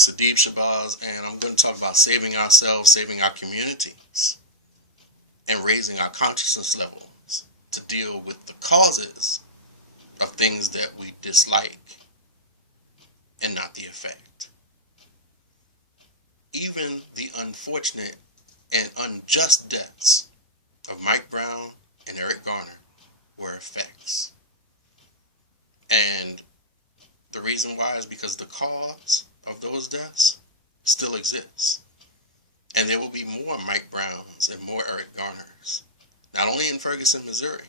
Sadib Shabazz, and I'm going to talk about saving ourselves, saving our communities, and raising our consciousness levels to deal with the causes of things that we dislike and not the effect. Even the unfortunate and unjust deaths of Mike Brown and Eric Garner were effects. And the reason why is because the cause of those deaths still exists. And there will be more Mike Browns and more Eric Garners, not only in Ferguson, Missouri,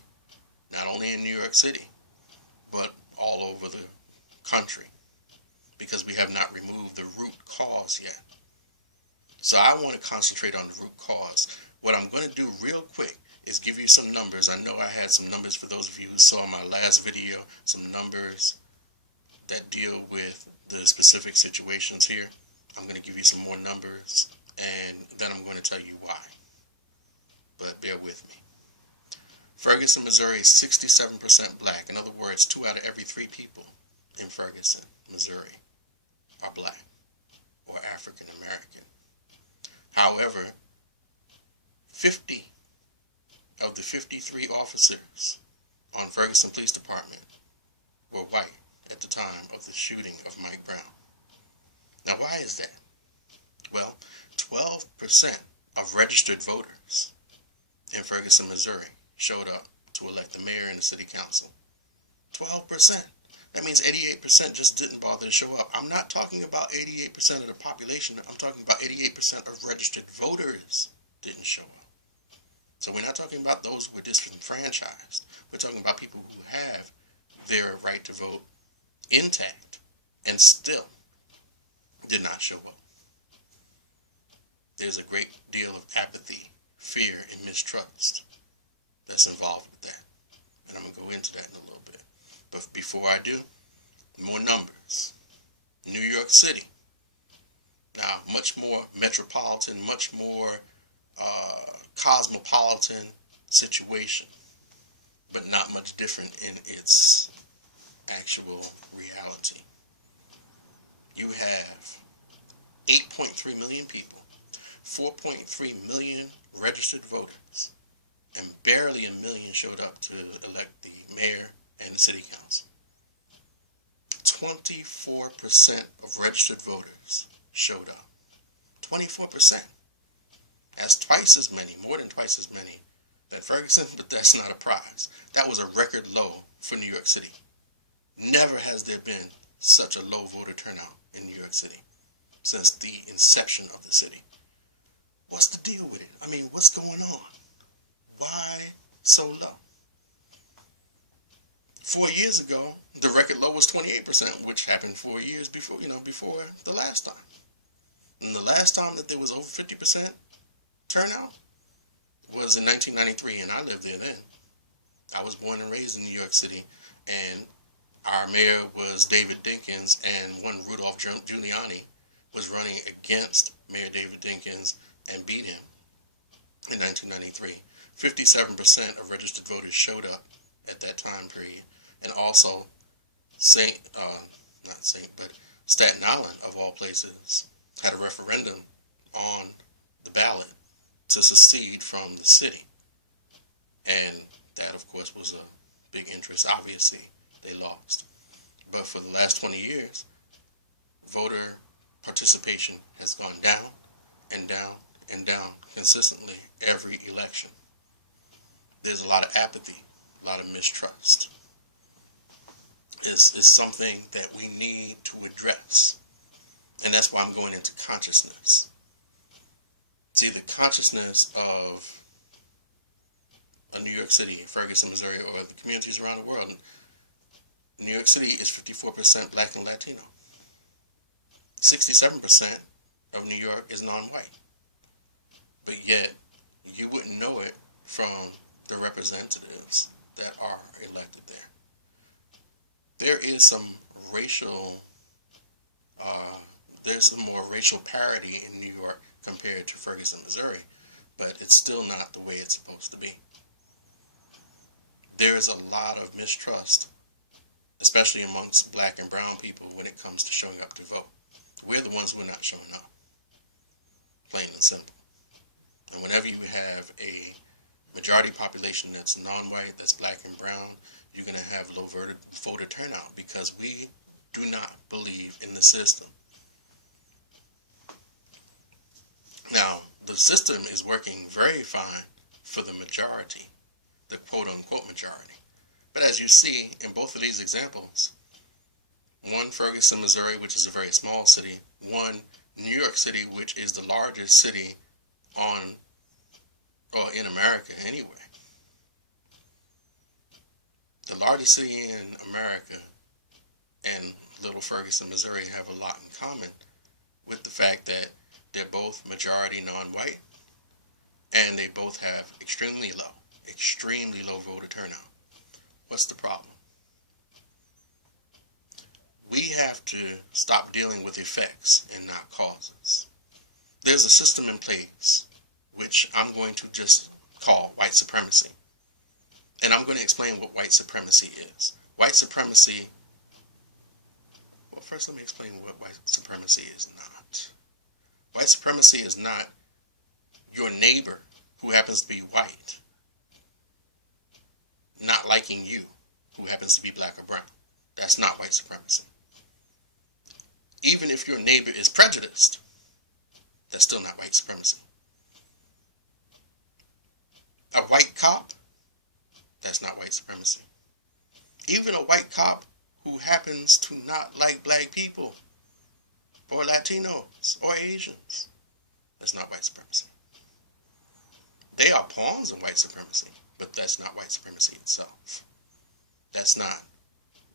not only in New York City, but all over the country, because we have not removed the root cause yet. So I want to concentrate on the root cause. What I'm going to do real quick is give you some numbers. I know I had some numbers for those of you who saw my last video, some numbers that deal with the specific situations here. I'm going to give you some more numbers, and then I'm going to tell you why. But bear with me. Ferguson, Missouri is 67% black. In other words, 2 out of every 3 people in Ferguson, Missouri are black or African American. However, 50 of the 53 officers on Ferguson Police Department were white at the time of the shooting of Mike Brown. Now, why is that? Well, 12% of registered voters in Ferguson, Missouri showed up to elect the mayor and the city council. 12%. That means 88% just didn't bother to show up. I'm not talking about 88% of the population. I'm talking about 88% of registered voters didn't show up. So we're not talking about those who were disenfranchised. We're talking about people who have their right to vote intact and still did not show up. There's a great deal of apathy, fear, and mistrust that's involved with that. And I'm going to go into that in a little bit. But before I do, more numbers. New York City. Now, much more metropolitan, much more cosmopolitan situation, but not much different in its actual reality. You have 8.3 million people, 4.3 million registered voters, and barely a million showed up to elect the mayor and the city council. 24% of registered voters showed up. 24%. That's twice as many, more than twice as many than Ferguson, but that's not a prize. That was a record low for New York City. Never has there been such a low voter turnout in New York City since the inception of the city. What's the deal with it? I mean, what's going on? Why so low? 4 years ago, the record low was 28%, which happened 4 years before, before the last time. And the last time that there was over 50% turnout was in 1993, and I lived there then. I was born and raised in New York City, and our mayor was David Dinkins, and one Rudolph Giuliani was running against Mayor David Dinkins and beat him in 1993. 57% of registered voters showed up at that time period. And also, Staten Island, of all places, had a referendum on the ballot to secede from the city. And that, of course, was a big interest. Obviously, they lost. But for the last 20 years, voter participation has gone down and down and down consistently every election. There's a lot of apathy, a lot of mistrust. It's something that we need to address. And that's why I'm going into consciousness. See, the consciousness of New York City, Ferguson, Missouri, or the communities around the world. New York City is 54% black and Latino. 67% of New York is non-white. But yet, you wouldn't know it from the representatives that are elected there. There is some there's some more racial parity in New York compared to Ferguson, Missouri, but it's still not the way it's supposed to be. There is a lot of mistrust, especially amongst black and brown people when it comes to showing up to vote. We're the ones who are not showing up, plain and simple. And whenever you have a majority population that's non-white, that's black and brown, you're going to have low voter turnout because we do not believe in the system. Now, the system is working very fine for the majority, the quote-unquote majority. But as you see in both of these examples, one Ferguson, Missouri, which is a very small city, one New York City, which is the largest city in America anyway. The largest city in America and Little Ferguson, Missouri have a lot in common with the fact that they're both majority non-white and they both have extremely low voter turnout. What's the problem? We have to stop dealing with effects and not causes. There's a system in place which I'm going to just call white supremacy. And I'm going to explain what white supremacy is. White supremacy, well, first let me explain what white supremacy is not. White supremacy is not your neighbor who happens to be white not liking you who happens to be black or brown. That's not white supremacy. Even if your neighbor is prejudiced, that's still not white supremacy. A white cop, that's not white supremacy. Even a white cop who happens to not like black people or Latinos or Asians, that's not white supremacy. They are pawns in white supremacy, but that's not white supremacy itself. That's not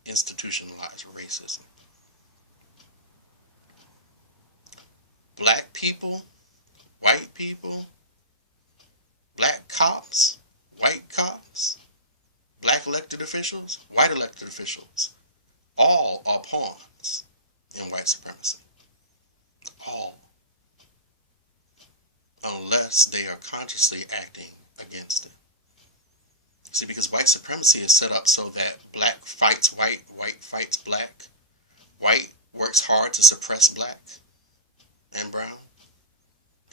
institutionalized racism. Black people, white people, black cops, white cops, black elected officials, white elected officials, all are pawns in white supremacy. All. Unless they are consciously acting against it. See, because white supremacy is set up so that black fights white, white fights black, white works hard to suppress black and brown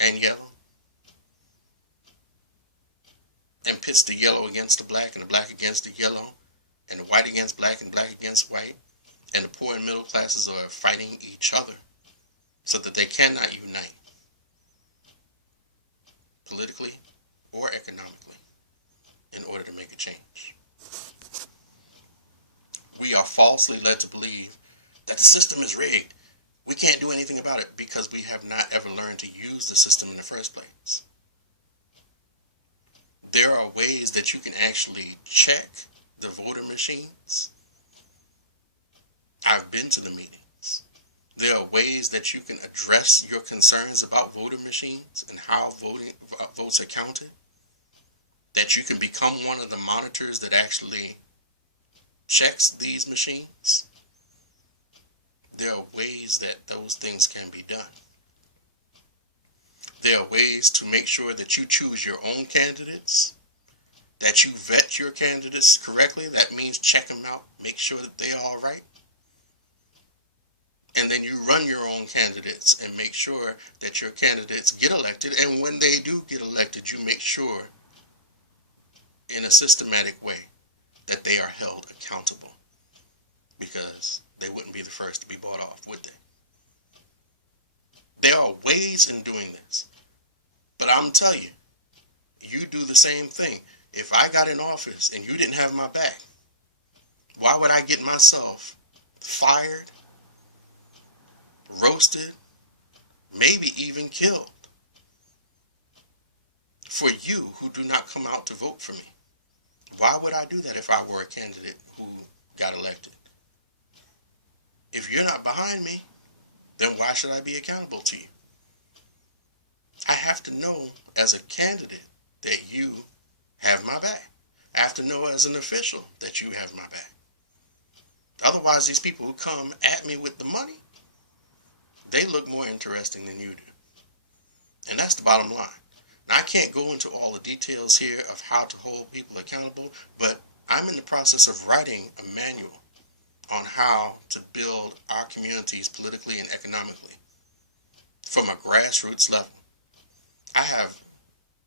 and yellow, and pits the yellow against the black and the black against the yellow, and the white against black and black against white, and the poor and middle classes are fighting each other so that they cannot unite politically or economically in order to make a change. We are falsely led to believe that the system is rigged. We can't do anything about it because we have not ever learned to use the system in the first place. There are ways that you can actually check the voter machines. I've been to the meetings. There are ways that you can address your concerns about voter machines and how votes are counted. That you can become one of the monitors that actually checks these machines. There are ways that those things can be done. There are ways to make sure that you choose your own candidates, that you vet your candidates correctly. That means check them out, make sure that they are all right. And then you run your own candidates and make sure that your candidates get elected. And when they do get elected, you make sure in a systematic way that they are held accountable, because they wouldn't be the first to be bought off, would they? There are ways in doing this, but I'm telling you, you do the same thing. If I got in office and you didn't have my back, why would I get myself fired, roasted, maybe even killed for you who do not come out to vote for me? Why would I do that if I were a candidate who got elected? If you're not behind me, then why should I be accountable to you? I have to know as a candidate that you have my back. I have to know as an official that you have my back. Otherwise, these people who come at me with the money, they look more interesting than you do. And that's the bottom line. Now, I can't go into all the details here of how to hold people accountable, but I'm in the process of writing a manual on how to build our communities politically and economically. from a grassroots level.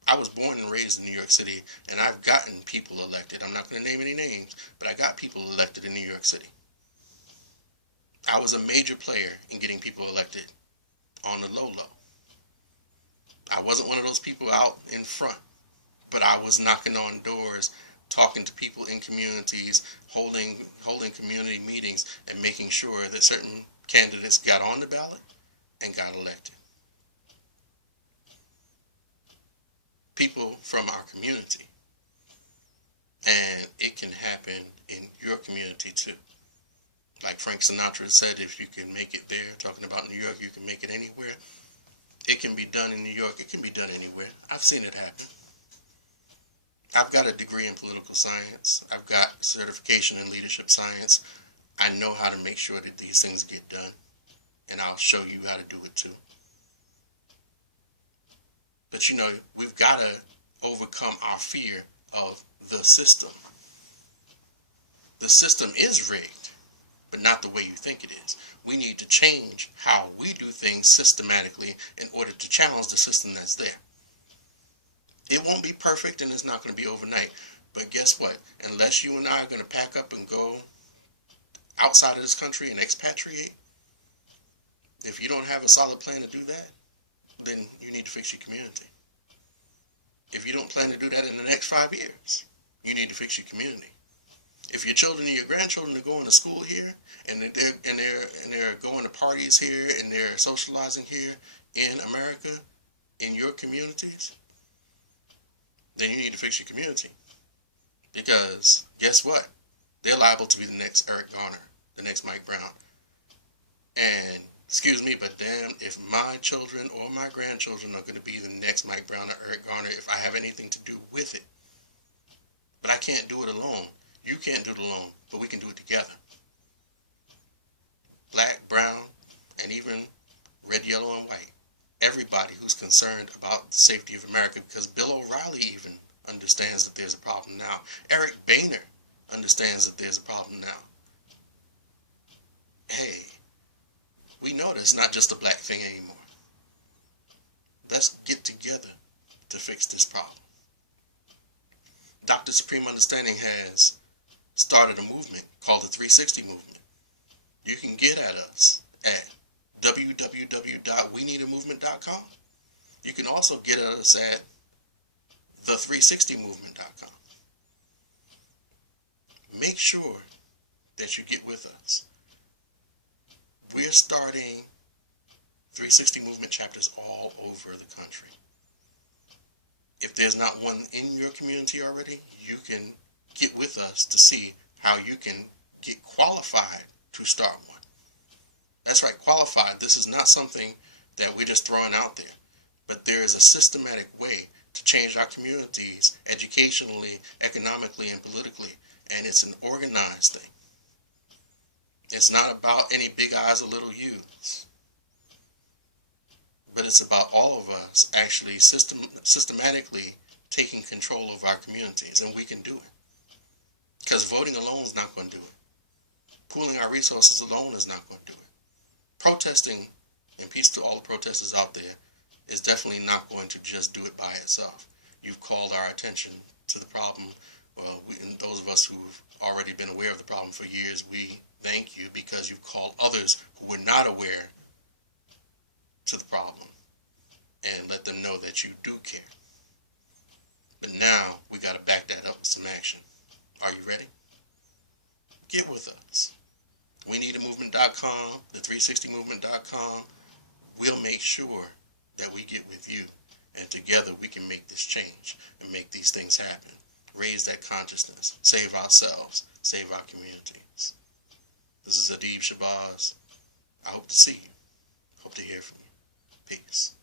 I was born and raised in New York City, and I've gotten people elected. I'm not going to name any names, but I got people elected in New York City. I was a major player in getting people elected on the low. I wasn't one of those people out in front, but I was knocking on doors, talking to people in communities, holding community meetings, and making sure that certain candidates got on the ballot and got elected. People from our community. And it can happen in your community too. Like Frank Sinatra said, if you can make it there, talking about New York, you can make it anywhere. It can be done in New York. It can be done anywhere. I've seen it happen. I've got a degree in political science. I've got certification in leadership science. I know how to make sure that these things get done. And I'll show you how to do it too. But you know, we've got to overcome our fear of the system. The system is rigged, but not the way you think it is. We need to change how we do things systematically in order to challenge the system that's there. It won't be perfect and it's not going to be overnight. But guess what? Unless you and I are going to pack up and go outside of this country and expatriate, if you don't have a solid plan to do that, then you need to fix your community. If you don't plan to do that in the next 5 years, you need to fix your community. If your children and your grandchildren are going to school here, and they're going to parties here, and they're socializing here in America, in your communities, then you need to fix your community. Because guess what? They're liable to be the next Eric Garner, the next Mike Brown. And excuse me, but damn, if my children or my grandchildren are going to be the next Mike Brown or Eric Garner, if I have anything to do with it. But I can't do it alone. You can't do it alone, but we can do it together. Black, brown, and even red, yellow, and white. Everybody who's concerned about the safety of America, because Bill O'Reilly even understands that there's a problem now. Eric Boehner understands that there's a problem now. Hey, we know that's not just a black thing anymore. Let's get together to fix this problem. Dr. Supreme Understanding has started a movement called the 360 Movement. You can get at us at www.weneedamovement.com. You can also get at us at the360movement.com. Make sure that you get with us. We're starting 360 Movement chapters all over the country. If there's not one in your community already, you can get with us to see how you can get qualified to start one. That's right, qualified. This is not something that we're just throwing out there, but there is a systematic way to change our communities educationally, economically, and politically, and it's an organized thing. It's not about any big I's or little U's, but it's about all of us actually systematically taking control of our communities, and we can do it. Because voting alone is not going to do it. Pooling our resources alone is not going to do it. Protesting, and peace to all the protesters out there, is definitely not going to just do it by itself. You've called our attention to the problem. Well, those of us who've already been aware of the problem for years, we thank you because you've called others who were not aware to the problem and let them know that you do care. But now we got to back that up with some action. Are you ready? Get with us. WeNeedAMovement.com, the360movement.com. We'll make sure that we get with you, and together we can make this change and make these things happen. Raise that consciousness. Save ourselves. Save our communities. This is Adib Shabazz. I hope to see you. Hope to hear from you. Peace.